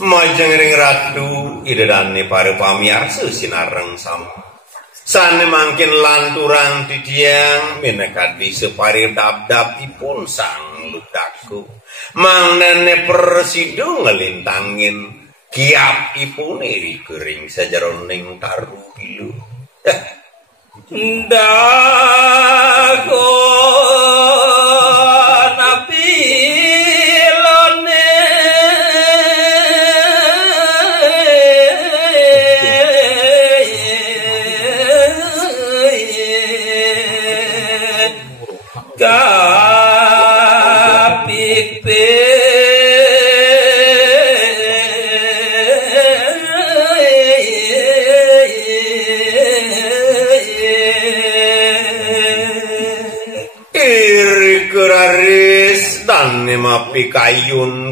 Majeng ratu idedane para pamirsa sinareng sama sane mangkin lanturan titiang minekati separi dab-dabipun sang ludaku mangnene persidu ngelintangin kiapipun iri kering sajeroning taru pilu dago mapi kayun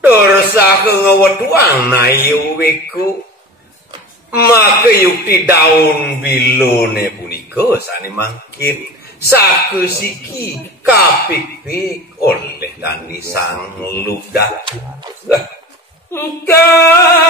dorsa ngewedhuang nayu wiku make yukti daun bilone punika sane mangkin sakusiki kapik-pik oleh dani sang ludah kasih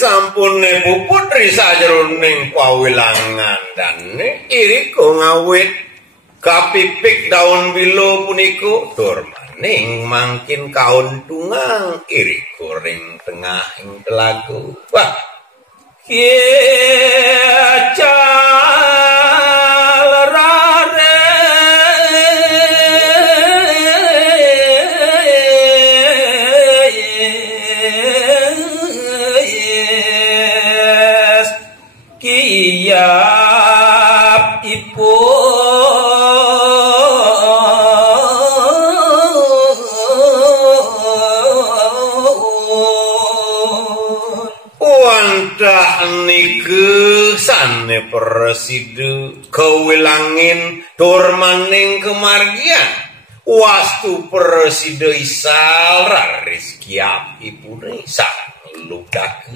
sampune Bu Putri sajeroning pawilangan dane irika ngawit kapipik daun bilo punika tur maning mangkin kaun tunggang irika ring tengah ing telaga wah sane persidu kewilangin tur maning kemargian wastu persidu isal raris kiapipune sang ludak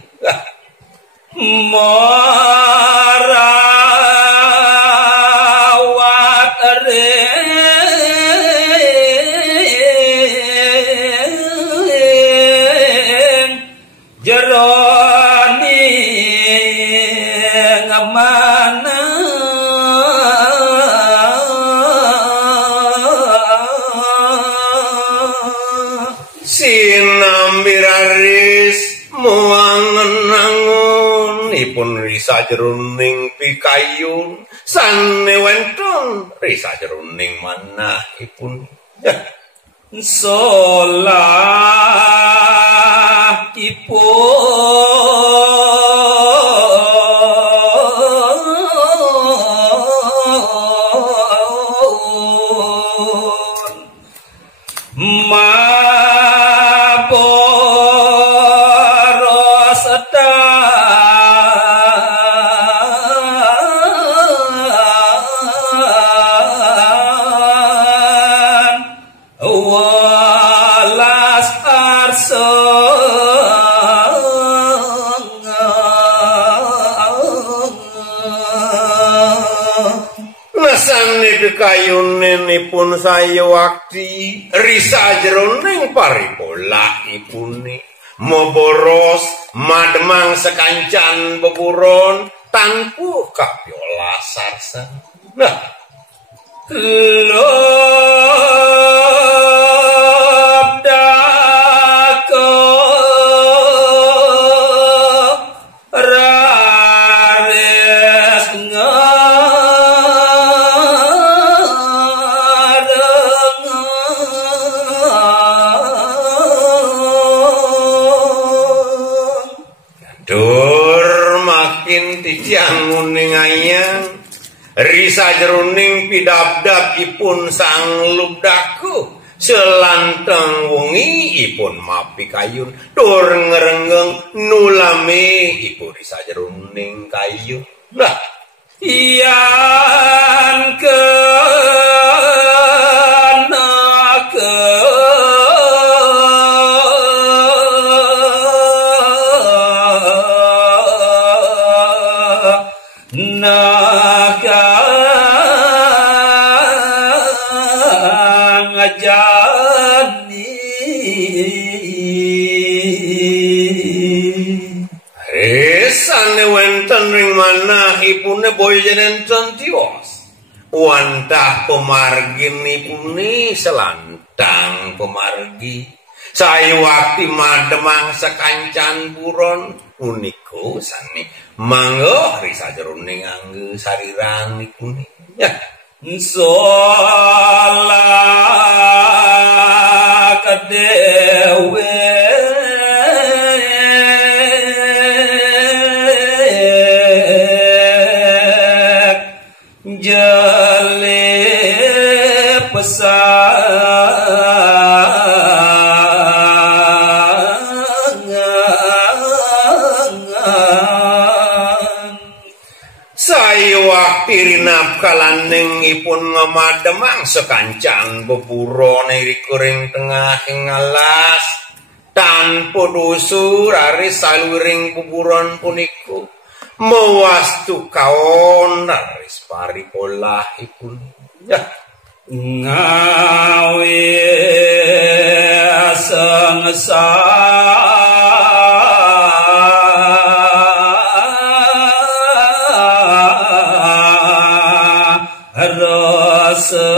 marawat pun risa jeruning pikayun sane wonten risa jeruning manahipun kayunipun saya wakti risa jeroning paripola ipune moboros mademang sekancan beburon tanpu kapiola sarsa nah lobdak titiang nguning ayang risa jroning pidabdab ipun sang lubdaku selanteng wengi ipun mapi kayun dur ngerenggeng nulame ipu risa jroning kayu lah iyan Resane wenten ring manahipune boyo nenten tiwas. Wantah pemarginipune selantang pemargi. Sayuwakti mademang sakancan buron uniku sane mangga risa jroning angge sariranipune. Ya. Salah kadewe jale sayuwakti rinap kalaning ipun ngamademang sekancan bepura nirikuring tengahing alas tanpa dusur aris saluring buburon puniku mawastu kaon aris paripolahipun ya ngawe sangsa rasa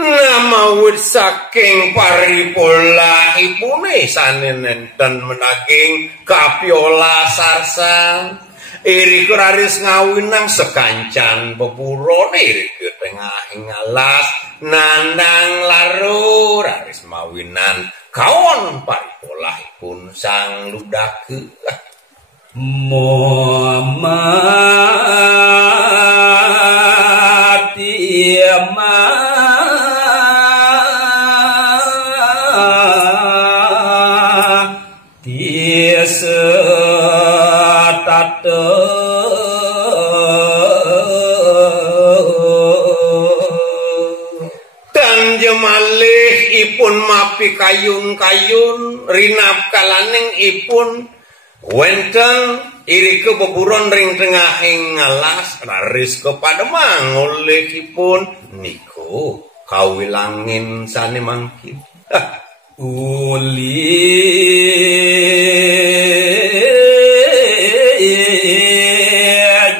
namawut saking paripolahipune sane nenten menaging kapiola sarsan iriku raris ngawinang sekancan bepurone iriku tengahing alas nandang larur raris mawinan kaon paripolahipun sang ludake mati dan jemalih ipun mapi kayun-kayun rinap kalaning ipun wenten iri kebeburon ring tengahing alas raris kepademang olehipun niku kawilangin sane mangkin uli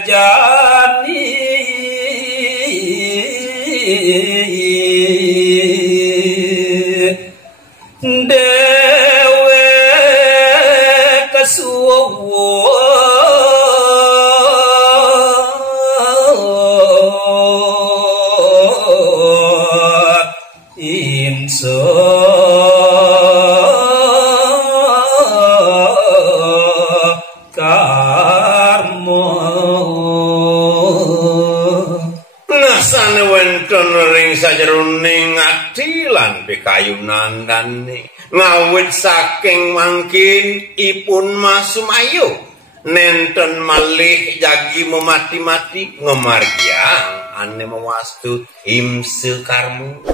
jani dewe kesuwo inso sajroning ati lan pikayunan dane ngawit saking mangkin ipun masumayo nenten malih jagi memati-mati ngemargiang ane mewastu himse karmu